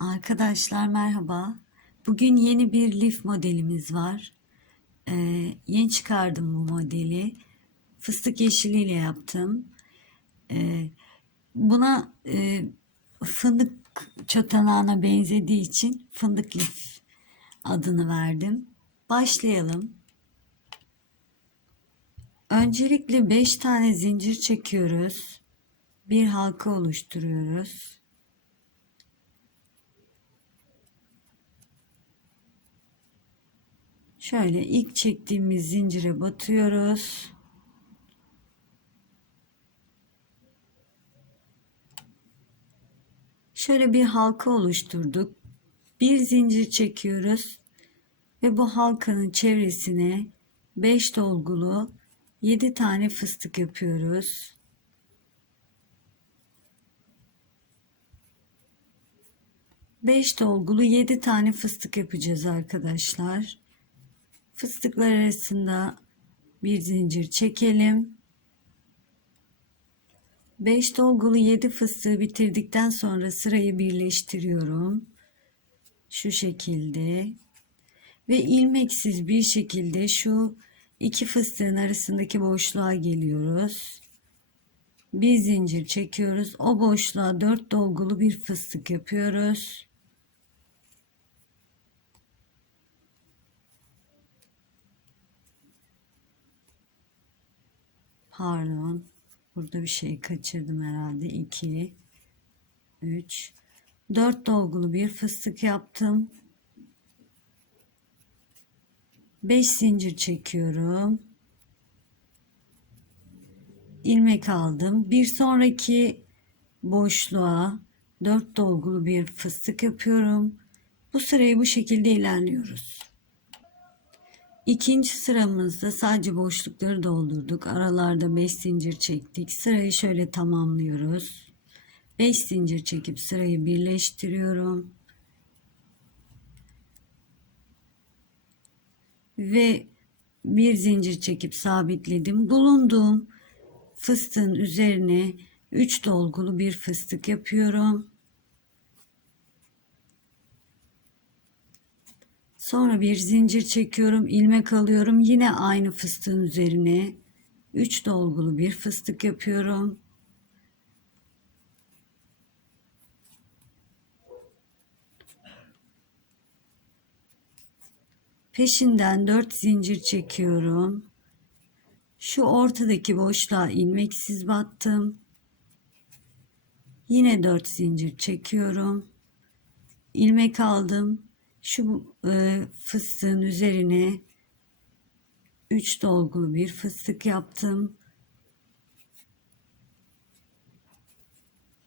Arkadaşlar merhaba. Bugün yeni bir lif modelimiz var. Ee, yeni çıkardım bu modeli. Fıstık yeşiliyle yaptım. Ee, buna e, fındık çotanağına benzediği için fındık lif adını verdim. Başlayalım. Öncelikle 5 tane zincir çekiyoruz. Bir halka oluşturuyoruz. Şöyle ilk çektiğimiz zincire batıyoruz. Şöyle bir halka oluşturduk. Bir zincir çekiyoruz ve bu halkanın çevresine 5 dolgulu 7 tane fıstık yapıyoruz. Beş dolgulu 7 tane fıstık yapacağız arkadaşlar. Fıstıklar arasında bir zincir çekelim. 5 dolgulu 7 fıstığı bitirdikten sonra sırayı birleştiriyorum. Şu şekilde. Ve ilmeksiz bir şekilde şu iki fıstığın arasındaki boşluğa geliyoruz. Bir zincir çekiyoruz. O boşluğa 4 dolgulu bir fıstık yapıyoruz. Pardon. Burada bir şey kaçırdım herhalde. 2 3 4 dolgulu bir fıstık yaptım. 5 zincir çekiyorum. ilmek aldım. Bir sonraki boşluğa 4 dolgulu bir fıstık yapıyorum. Bu sırayı bu şekilde ilerliyoruz. İkinci sıramızda sadece boşlukları doldurduk. Aralarda 5 zincir çektik. Sırayı şöyle tamamlıyoruz. 5 zincir çekip sırayı birleştiriyorum. Ve bir zincir çekip sabitledim. Bulunduğum fıstığın üzerine 3 dolgulu bir fıstık yapıyorum. Sonra bir zincir çekiyorum, ilmek alıyorum. Yine aynı fıstığın üzerine 3 dolgulu bir fıstık yapıyorum. Peşinden 4 zincir çekiyorum. Şu ortadaki boşluğa ilmeksiz battım. Yine 4 zincir çekiyorum. ilmek aldım şu e, fıstığın üzerine 3 dolgulu bir fıstık yaptım.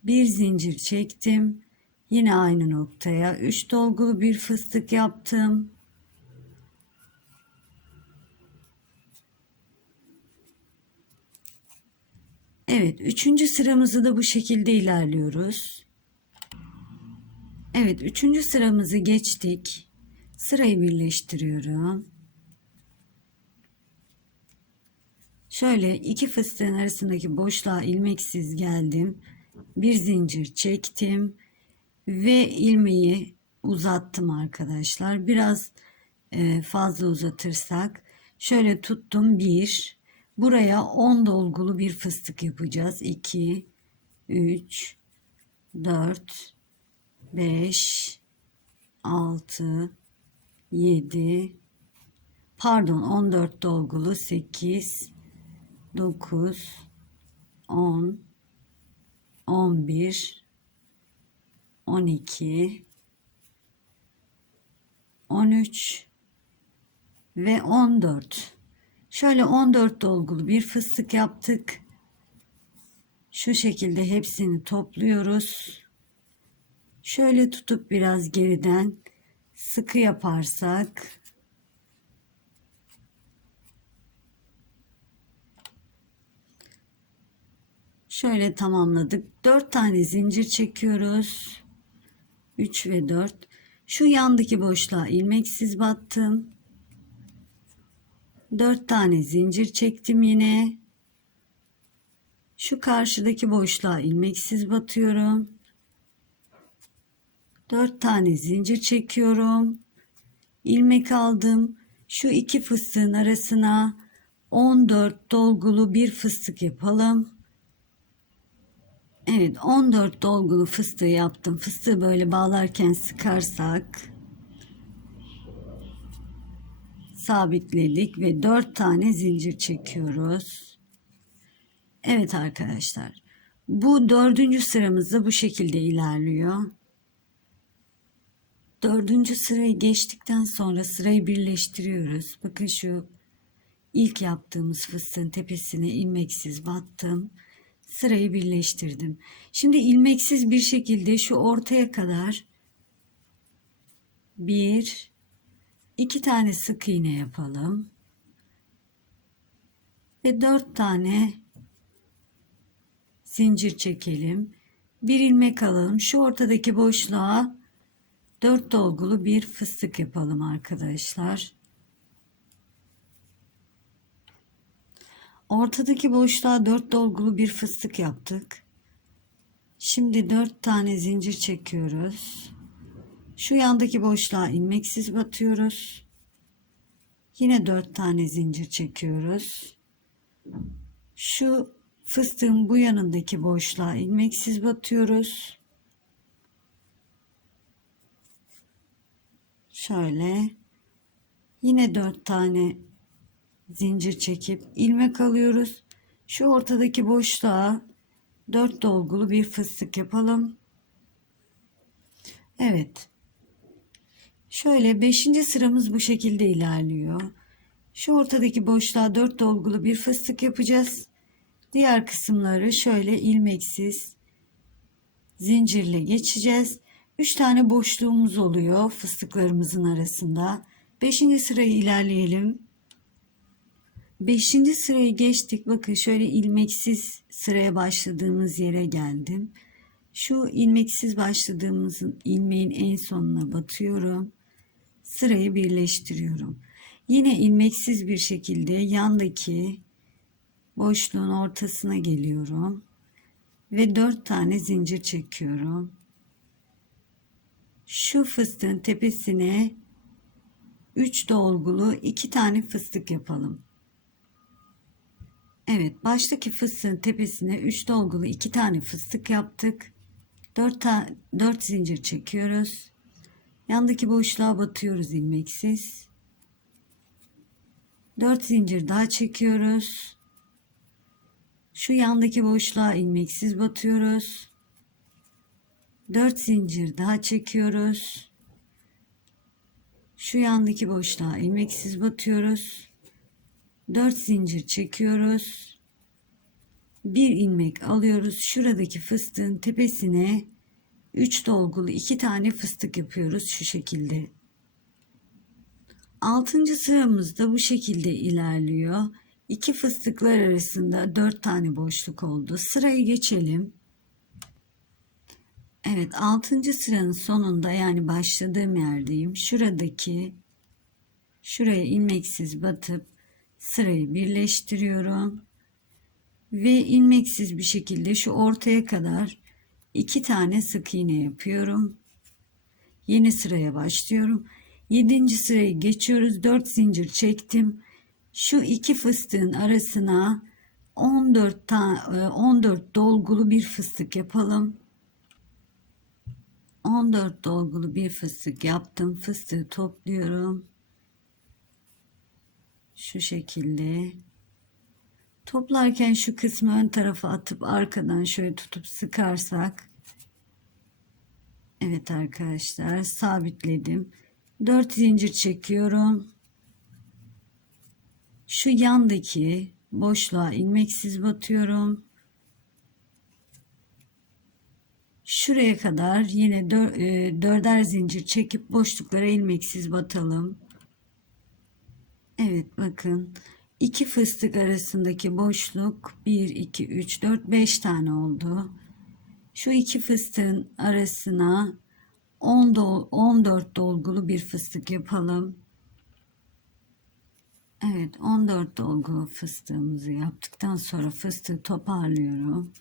Bir zincir çektim. Yine aynı noktaya 3 dolgulu bir fıstık yaptım. Evet, üçüncü sıramızı da bu şekilde ilerliyoruz. Evet, üçüncü sıramızı geçtik. Sırayı birleştiriyorum. Şöyle iki fıstığın arasındaki boşluğa ilmeksiz geldim. Bir zincir çektim ve ilmeği uzattım arkadaşlar. Biraz e, fazla uzatırsak şöyle tuttum bir. Buraya 10 dolgulu bir fıstık yapacağız. 2 3 4 5 6 7 pardon 14 dolgulu 8 9 10 11 12 13 ve 14 şöyle 14 dolgulu bir fıstık yaptık. Şu şekilde hepsini topluyoruz Şöyle tutup biraz geriden sıkı yaparsak şöyle tamamladık. 4 tane zincir çekiyoruz. 3 ve 4. Şu yandaki boşluğa ilmeksiz battım. 4 tane zincir çektim yine. Şu karşıdaki boşluğa ilmeksiz batıyorum. 4 tane zincir çekiyorum. ilmek aldım. Şu iki fıstığın arasına 14 dolgulu bir fıstık yapalım. Evet 14 dolgulu fıstığı yaptım. Fıstığı böyle bağlarken sıkarsak sabitledik ve 4 tane zincir çekiyoruz. Evet arkadaşlar. Bu dördüncü sıramızda bu şekilde ilerliyor. Dördüncü sırayı geçtikten sonra sırayı birleştiriyoruz. Bakın şu ilk yaptığımız fıstığın tepesine ilmeksiz battım. Sırayı birleştirdim. Şimdi ilmeksiz bir şekilde şu ortaya kadar bir, iki tane sık iğne yapalım. Ve dört tane zincir çekelim. Bir ilmek alalım. Şu ortadaki boşluğa dört dolgulu bir fıstık yapalım arkadaşlar. Ortadaki boşluğa dört dolgulu bir fıstık yaptık. Şimdi dört tane zincir çekiyoruz. Şu yandaki boşluğa ilmeksiz batıyoruz. Yine dört tane zincir çekiyoruz. Şu fıstığın bu yanındaki boşluğa ilmeksiz batıyoruz. Şöyle yine dört tane zincir çekip ilmek alıyoruz. Şu ortadaki boşluğa dört dolgulu bir fıstık yapalım. Evet. Şöyle beşinci sıramız bu şekilde ilerliyor. Şu ortadaki boşluğa dört dolgulu bir fıstık yapacağız. Diğer kısımları şöyle ilmeksiz zincirle geçeceğiz. 3 tane boşluğumuz oluyor fıstıklarımızın arasında. 5. sırayı ilerleyelim. 5. sırayı geçtik. Bakın şöyle ilmeksiz sıraya başladığımız yere geldim. Şu ilmeksiz başladığımızın ilmeğin en sonuna batıyorum. Sırayı birleştiriyorum. Yine ilmeksiz bir şekilde yandaki boşluğun ortasına geliyorum ve 4 tane zincir çekiyorum. Şu fıstığın tepesine 3 dolgulu 2 tane fıstık yapalım. Evet, baştaki fıstığın tepesine 3 dolgulu 2 tane fıstık yaptık. 4 ta 4 zincir çekiyoruz. Yandaki boşluğa batıyoruz ilmeksiz. 4 zincir daha çekiyoruz. Şu yandaki boşluğa ilmeksiz batıyoruz. 4 zincir daha çekiyoruz. Şu yandaki boşluğa ilmeksiz batıyoruz. 4 zincir çekiyoruz. Bir ilmek alıyoruz. Şuradaki fıstığın tepesine 3 dolgulu 2 tane fıstık yapıyoruz şu şekilde. 6. sıramızda bu şekilde ilerliyor. İki fıstıklar arasında 4 tane boşluk oldu. Sırayı geçelim. Evet 6. sıranın sonunda yani başladığım yerdeyim. Şuradaki şuraya ilmeksiz batıp sırayı birleştiriyorum. Ve ilmeksiz bir şekilde şu ortaya kadar iki tane sık iğne yapıyorum. Yeni sıraya başlıyorum. 7. sırayı geçiyoruz. 4 zincir çektim. Şu iki fıstığın arasına 14 tane 14 dolgulu bir fıstık yapalım. 14 dolgulu bir fıstık yaptım. Fıstığı topluyorum. Şu şekilde. Toplarken şu kısmı ön tarafa atıp arkadan şöyle tutup sıkarsak. Evet arkadaşlar sabitledim. 4 zincir çekiyorum. Şu yandaki boşluğa ilmeksiz batıyorum. Şuraya kadar yine dör, e, dörder zincir çekip boşluklara ilmeksiz batalım. Evet bakın iki fıstık arasındaki boşluk 1 2 3 4 5 tane oldu. Şu iki fıstığın arasına 10 dol 14 dolgulu bir fıstık yapalım. Evet 14 dolgulu fıstığımızı yaptıktan sonra fıstığı toparlıyorum.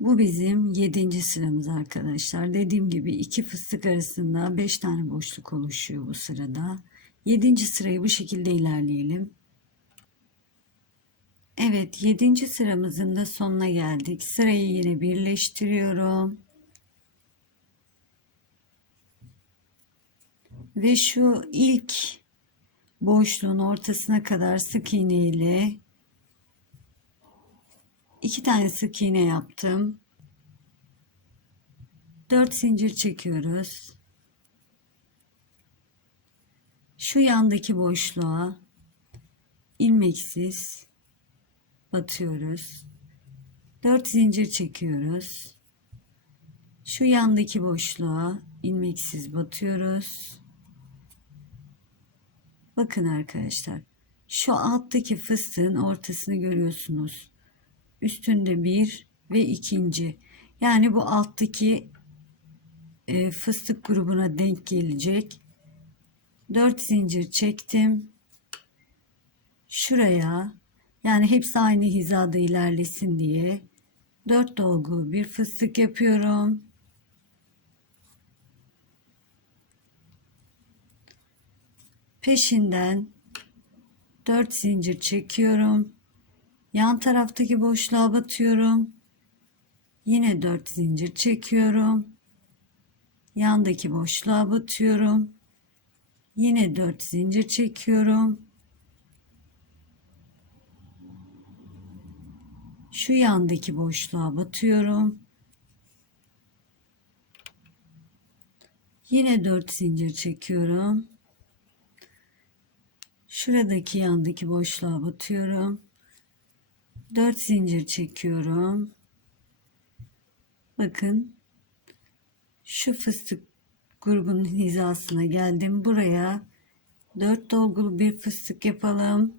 Bu bizim yedinci sıramız arkadaşlar. Dediğim gibi iki fıstık arasında beş tane boşluk oluşuyor bu sırada. Yedinci sırayı bu şekilde ilerleyelim. Evet yedinci sıramızın da sonuna geldik. Sırayı yine birleştiriyorum. Ve şu ilk boşluğun ortasına kadar sık iğne ile iki tane sık iğne yaptım. 4 zincir çekiyoruz. Şu yandaki boşluğa ilmeksiz batıyoruz. 4 zincir çekiyoruz. Şu yandaki boşluğa ilmeksiz batıyoruz. Bakın arkadaşlar. Şu alttaki fıstığın ortasını görüyorsunuz. Üstünde bir ve ikinci. Yani bu alttaki e, fıstık grubuna denk gelecek. 4 zincir çektim. Şuraya yani hepsi aynı hizada ilerlesin diye 4 dolgu bir fıstık yapıyorum. Peşinden 4 zincir çekiyorum. Yan taraftaki boşluğa batıyorum. Yine 4 zincir çekiyorum. Yandaki boşluğa batıyorum. Yine 4 zincir çekiyorum. Şu yandaki boşluğa batıyorum. Yine 4 zincir çekiyorum. Şuradaki yandaki boşluğa batıyorum. 4 zincir çekiyorum. Bakın şu fıstık grubunun hizasına geldim. Buraya 4 dolgulu bir fıstık yapalım.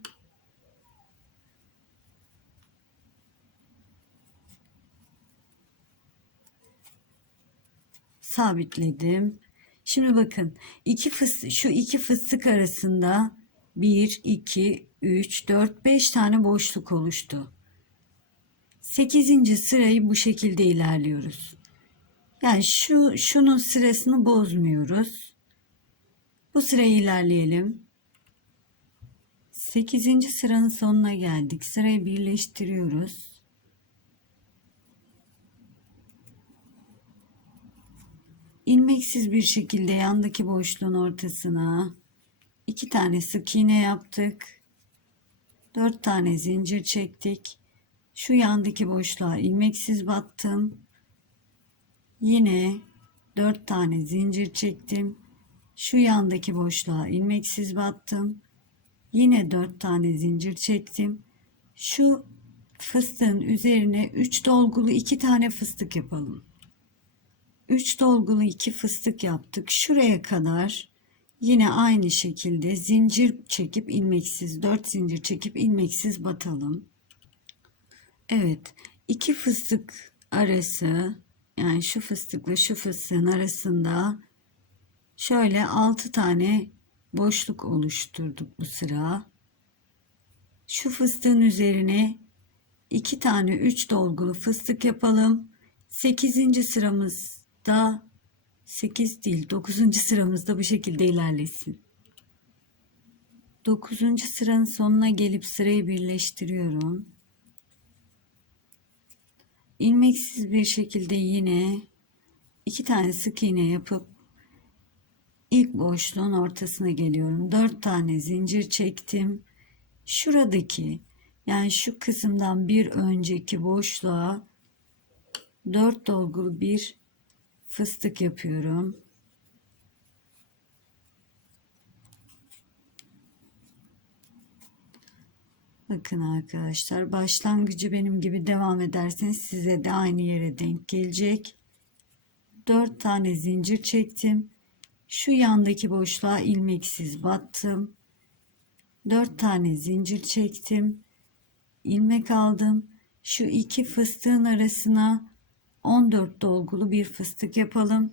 Sabitledim. Şimdi bakın iki fıstık, şu iki fıstık arasında 1, 2, 3, 4, 5 tane boşluk oluştu. 8. sırayı bu şekilde ilerliyoruz. Yani şu şunun sırasını bozmuyoruz. Bu sırayı ilerleyelim. 8. sıranın sonuna geldik. Sırayı birleştiriyoruz. ilmeksiz bir şekilde yandaki boşluğun ortasına iki tane sık iğne yaptık. Dört tane zincir çektik. Şu yandaki boşluğa ilmeksiz battım. Yine dört tane zincir çektim. Şu yandaki boşluğa ilmeksiz battım. Yine dört tane zincir çektim. Şu fıstığın üzerine üç dolgulu iki tane fıstık yapalım. 3 dolgulu 2 fıstık yaptık. Şuraya kadar yine aynı şekilde zincir çekip ilmeksiz 4 zincir çekip ilmeksiz batalım. Evet, iki fıstık arası yani şu fıstıkla şu fıstığın arasında şöyle 6 tane boşluk oluşturduk bu sıra. Şu fıstığın üzerine 2 tane 3 dolgulu fıstık yapalım. 8. sıramız da 8 değil 9. sıramızda bu şekilde ilerlesin. 9. sıranın sonuna gelip sırayı birleştiriyorum. İlmeksiz bir şekilde yine iki tane sık iğne yapıp ilk boşluğun ortasına geliyorum. 4 tane zincir çektim. Şuradaki yani şu kısımdan bir önceki boşluğa 4 dolgulu bir fıstık yapıyorum. Bakın arkadaşlar başlangıcı benim gibi devam ederseniz size de aynı yere denk gelecek. 4 tane zincir çektim. Şu yandaki boşluğa ilmeksiz battım. 4 tane zincir çektim. ilmek aldım. Şu iki fıstığın arasına 14 dolgulu bir fıstık yapalım.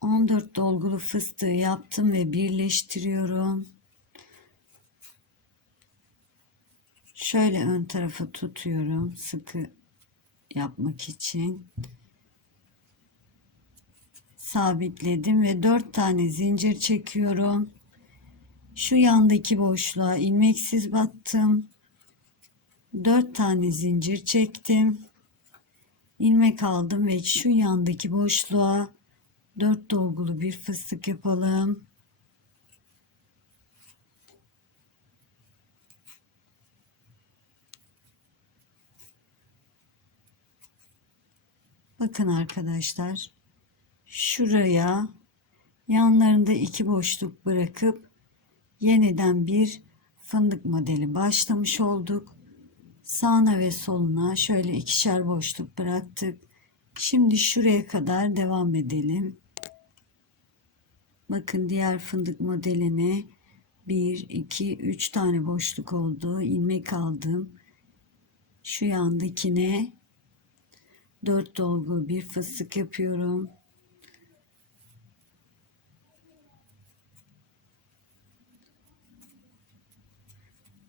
14 dolgulu fıstığı yaptım ve birleştiriyorum. Şöyle ön tarafa tutuyorum. Sıkı yapmak için sabitledim ve 4 tane zincir çekiyorum. Şu yandaki boşluğa ilmeksiz battım. 4 tane zincir çektim. ilmek aldım ve şu yandaki boşluğa 4 dolgulu bir fıstık yapalım. Bakın arkadaşlar şuraya yanlarında iki boşluk bırakıp yeniden bir fındık modeli başlamış olduk. Sağına ve soluna şöyle ikişer boşluk bıraktık. Şimdi şuraya kadar devam edelim. Bakın diğer fındık modeline 1, 2, 3 tane boşluk oldu. ilmek aldım. Şu yandakine 4 dolgu bir fıstık yapıyorum.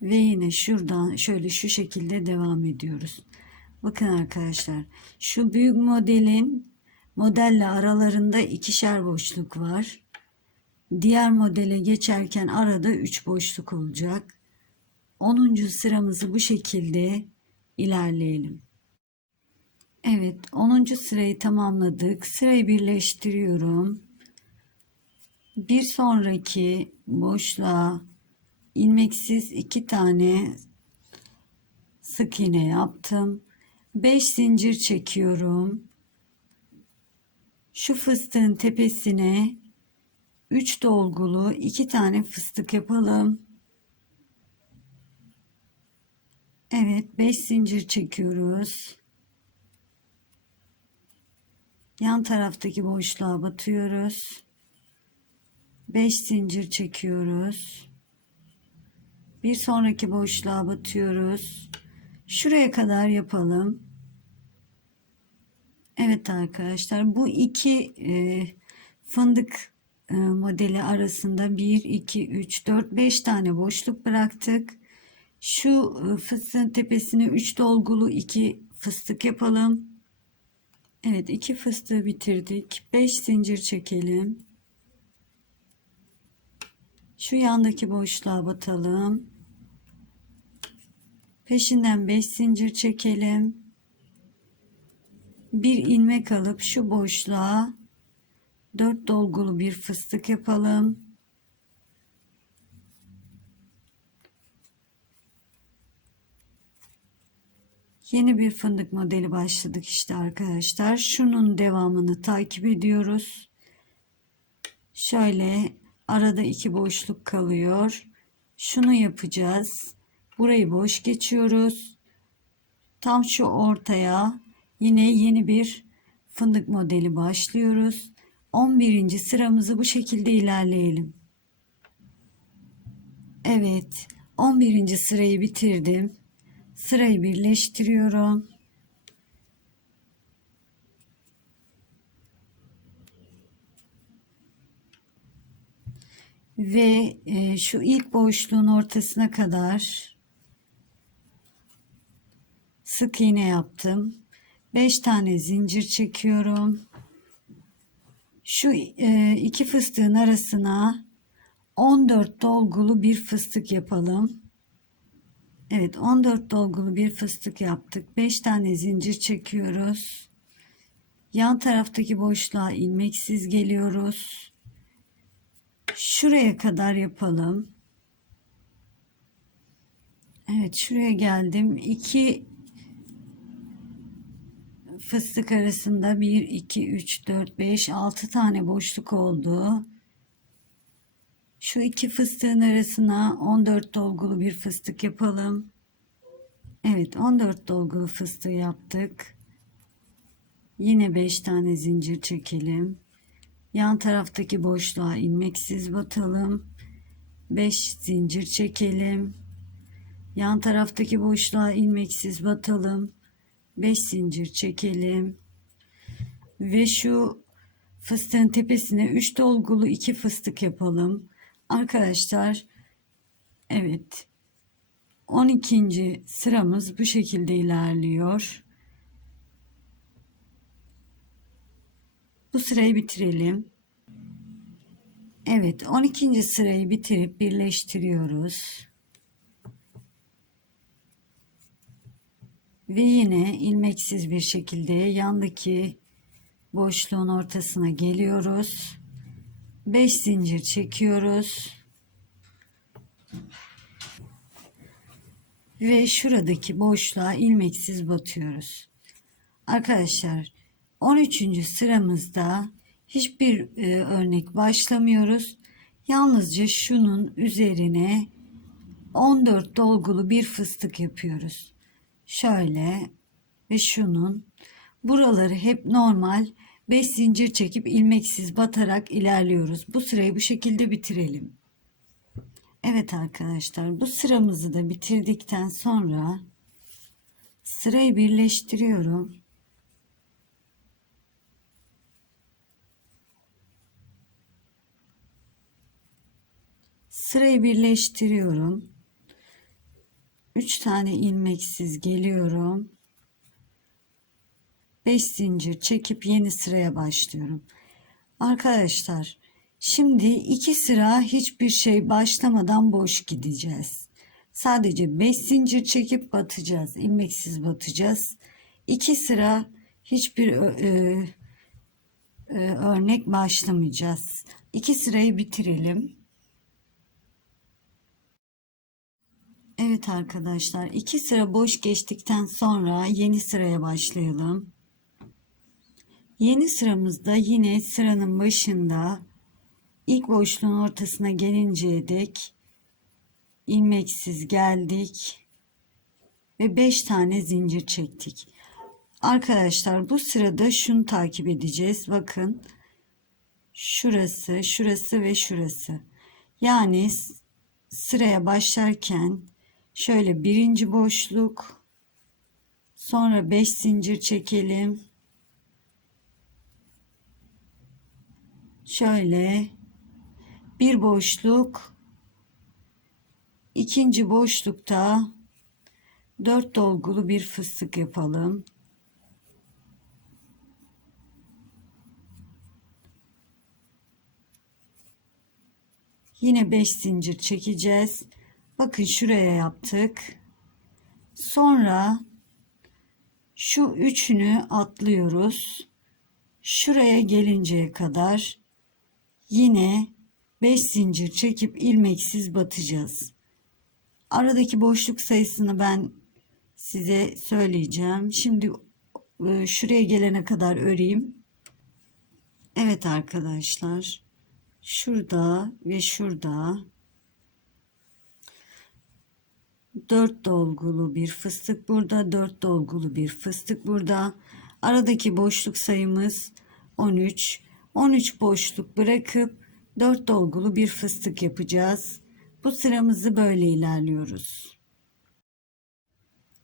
Ve yine şuradan şöyle şu şekilde devam ediyoruz. Bakın arkadaşlar şu büyük modelin modelle aralarında ikişer boşluk var. Diğer modele geçerken arada 3 boşluk olacak. 10. sıramızı bu şekilde ilerleyelim. Evet 10. sırayı tamamladık. Sırayı birleştiriyorum. Bir sonraki boşluğa ilmeksiz iki tane sık iğne yaptım. 5 zincir çekiyorum. Şu fıstığın tepesine 3 dolgulu 2 tane fıstık yapalım. Evet 5 zincir çekiyoruz. Yan taraftaki boşluğa batıyoruz. 5 zincir çekiyoruz. Bir sonraki boşluğa batıyoruz. Şuraya kadar yapalım. Evet arkadaşlar bu iki e, fındık e, modeli arasında 1, 2, 3, 4, 5 tane boşluk bıraktık. Şu e, fıstığın tepesine 3 dolgulu 2 fıstık yapalım. Evet iki fıstığı bitirdik. 5 zincir çekelim. Şu yandaki boşluğa batalım. Peşinden 5 zincir çekelim. Bir ilmek alıp şu boşluğa 4 dolgulu bir fıstık yapalım. Yeni bir fındık modeli başladık işte arkadaşlar. Şunun devamını takip ediyoruz. Şöyle arada iki boşluk kalıyor. Şunu yapacağız. Burayı boş geçiyoruz. Tam şu ortaya yine yeni bir fındık modeli başlıyoruz. 11. sıramızı bu şekilde ilerleyelim. Evet, 11. sırayı bitirdim. Sırayı birleştiriyorum. Ve e, şu ilk boşluğun ortasına kadar sık iğne yaptım. 5 tane zincir çekiyorum. Şu e, iki fıstığın arasına 14 dolgulu bir fıstık yapalım. Evet 14 dolgulu bir fıstık yaptık. 5 tane zincir çekiyoruz. Yan taraftaki boşluğa ilmeksiz geliyoruz. Şuraya kadar yapalım. Evet şuraya geldim. 2 fıstık arasında 1 2 3 4 5 6 tane boşluk oldu. Şu iki fıstığın arasına 14 dolgulu bir fıstık yapalım. Evet 14 dolgulu fıstığı yaptık. Yine 5 tane zincir çekelim. Yan taraftaki boşluğa ilmeksiz batalım. 5 zincir çekelim. Yan taraftaki boşluğa ilmeksiz batalım. 5 zincir çekelim. Ve şu fıstığın tepesine 3 dolgulu 2 fıstık yapalım. Arkadaşlar evet 12. sıramız bu şekilde ilerliyor. Bu sırayı bitirelim. Evet 12. sırayı bitirip birleştiriyoruz. Ve yine ilmeksiz bir şekilde yandaki boşluğun ortasına geliyoruz. 5 zincir çekiyoruz. Ve şuradaki boşluğa ilmeksiz batıyoruz. Arkadaşlar 13. sıramızda hiçbir e, örnek başlamıyoruz. Yalnızca şunun üzerine 14 dolgulu bir fıstık yapıyoruz. Şöyle ve şunun buraları hep normal 5 zincir çekip ilmeksiz batarak ilerliyoruz. Bu sırayı bu şekilde bitirelim. Evet arkadaşlar bu sıramızı da bitirdikten sonra sırayı birleştiriyorum. Sırayı birleştiriyorum. 3 tane ilmeksiz geliyorum. 5 zincir çekip yeni sıraya başlıyorum. Arkadaşlar şimdi iki sıra hiçbir şey başlamadan boş gideceğiz. Sadece 5 zincir çekip batacağız. ilmeksiz batacağız. İki sıra hiçbir e, e, örnek başlamayacağız. İki sırayı bitirelim. Evet arkadaşlar iki sıra boş geçtikten sonra yeni sıraya başlayalım. Yeni sıramızda yine sıranın başında ilk boşluğun ortasına gelinceye dek ilmeksiz geldik ve 5 tane zincir çektik. Arkadaşlar bu sırada şunu takip edeceğiz. Bakın şurası, şurası ve şurası. Yani sıraya başlarken şöyle birinci boşluk sonra 5 zincir çekelim. Şöyle bir boşluk ikinci boşlukta dört dolgulu bir fıstık yapalım. Yine 5 zincir çekeceğiz. Bakın şuraya yaptık. Sonra şu üçünü atlıyoruz. Şuraya gelinceye kadar yine 5 zincir çekip ilmeksiz batacağız. Aradaki boşluk sayısını ben size söyleyeceğim. Şimdi e, şuraya gelene kadar öreyim. Evet arkadaşlar. Şurada ve şurada 4 dolgulu bir fıstık burada, 4 dolgulu bir fıstık burada. Aradaki boşluk sayımız 13. 13 boşluk bırakıp 4 dolgulu bir fıstık yapacağız. Bu sıramızı böyle ilerliyoruz.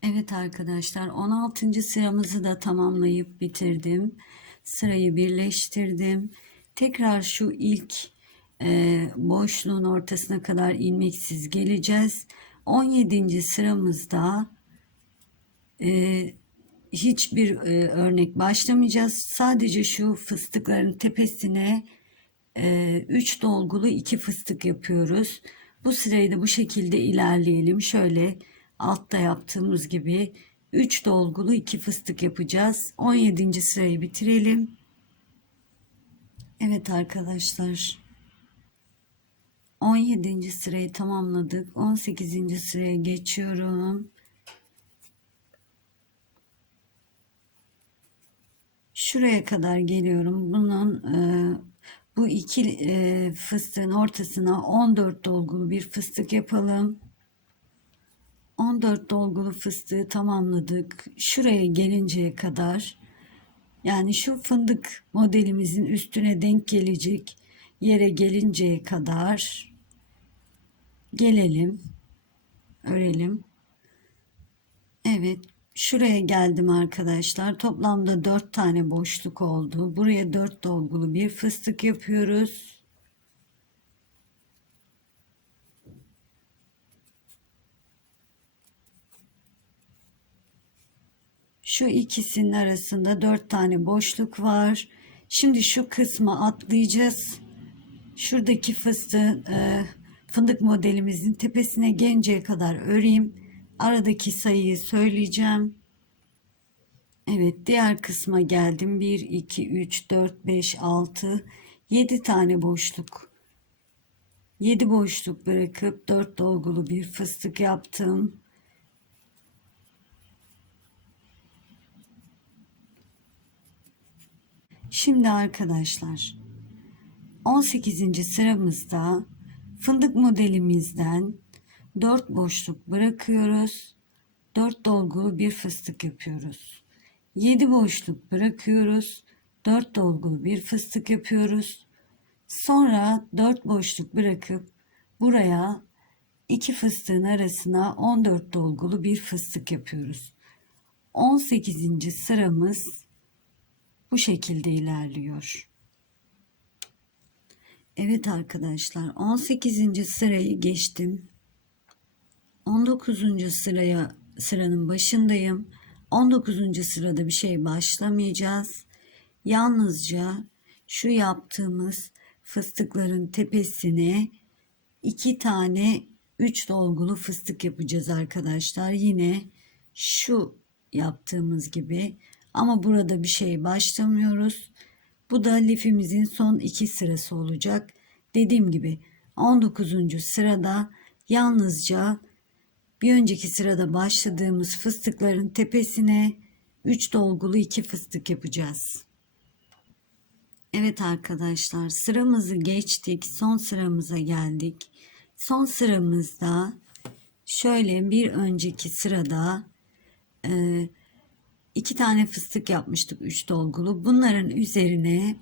Evet arkadaşlar 16. sıramızı da tamamlayıp bitirdim. Sırayı birleştirdim. Tekrar şu ilk e, boşluğun ortasına kadar ilmeksiz geleceğiz. 17. sıramızda e, hiçbir e, örnek başlamayacağız. Sadece şu fıstıkların tepesine 3 e, dolgulu 2 fıstık yapıyoruz. Bu sırayı da bu şekilde ilerleyelim. Şöyle altta yaptığımız gibi 3 dolgulu 2 fıstık yapacağız. 17. sırayı bitirelim. Evet arkadaşlar. 17. sırayı tamamladık. 18. sıraya geçiyorum. Şuraya kadar geliyorum. Bunun e, bu iki e, fıstığın ortasına 14 dolgulu bir fıstık yapalım. 14 dolgulu fıstığı tamamladık. Şuraya gelinceye kadar yani şu fındık modelimizin üstüne denk gelecek yere gelinceye kadar gelelim. Örelim. Evet. Şuraya geldim arkadaşlar. Toplamda 4 tane boşluk oldu. Buraya 4 dolgulu bir fıstık yapıyoruz. Şu ikisinin arasında 4 tane boşluk var. Şimdi şu kısmı atlayacağız. Şuradaki fıstığın e, fındık modelimizin tepesine gelinceye kadar öreyim. Aradaki sayıyı söyleyeceğim. Evet diğer kısma geldim. 1, 2, 3, 4, 5, 6, 7 tane boşluk. 7 boşluk bırakıp 4 dolgulu bir fıstık yaptım. Şimdi arkadaşlar 18. sıramızda fındık modelimizden 4 boşluk bırakıyoruz. 4 dolgulu bir fıstık yapıyoruz. 7 boşluk bırakıyoruz. 4 dolgulu bir fıstık yapıyoruz. Sonra 4 boşluk bırakıp buraya iki fıstığın arasına 14 dolgulu bir fıstık yapıyoruz. 18. sıramız bu şekilde ilerliyor. Evet arkadaşlar 18. sırayı geçtim. 19. sıraya sıranın başındayım. 19. sırada bir şey başlamayacağız. Yalnızca şu yaptığımız fıstıkların tepesine iki tane 3 dolgulu fıstık yapacağız arkadaşlar. Yine şu yaptığımız gibi ama burada bir şey başlamıyoruz. Bu da lifimizin son iki sırası olacak. Dediğim gibi 19. sırada yalnızca bir önceki sırada başladığımız fıstıkların tepesine 3 dolgulu 2 fıstık yapacağız. Evet arkadaşlar sıramızı geçtik. Son sıramıza geldik. Son sıramızda şöyle bir önceki sırada e, iki tane fıstık yapmıştık 3 dolgulu. Bunların üzerine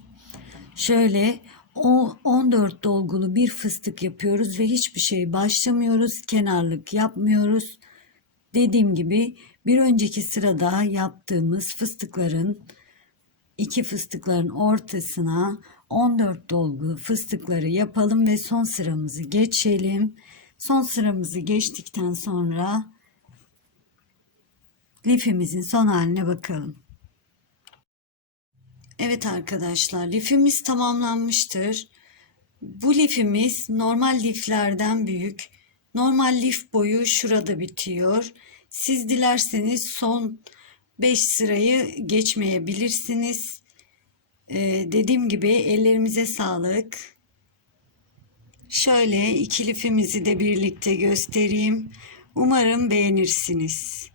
şöyle 14 dolgulu bir fıstık yapıyoruz ve hiçbir şey başlamıyoruz. Kenarlık yapmıyoruz. Dediğim gibi bir önceki sırada yaptığımız fıstıkların iki fıstıkların ortasına 14 dolgulu fıstıkları yapalım ve son sıramızı geçelim. Son sıramızı geçtikten sonra lifimizin son haline bakalım. Evet arkadaşlar lifimiz tamamlanmıştır. Bu lifimiz normal liflerden büyük. Normal lif boyu şurada bitiyor. Siz dilerseniz son 5 sırayı geçmeyebilirsiniz. Ee, dediğim gibi ellerimize sağlık. Şöyle iki lifimizi de birlikte göstereyim. Umarım beğenirsiniz.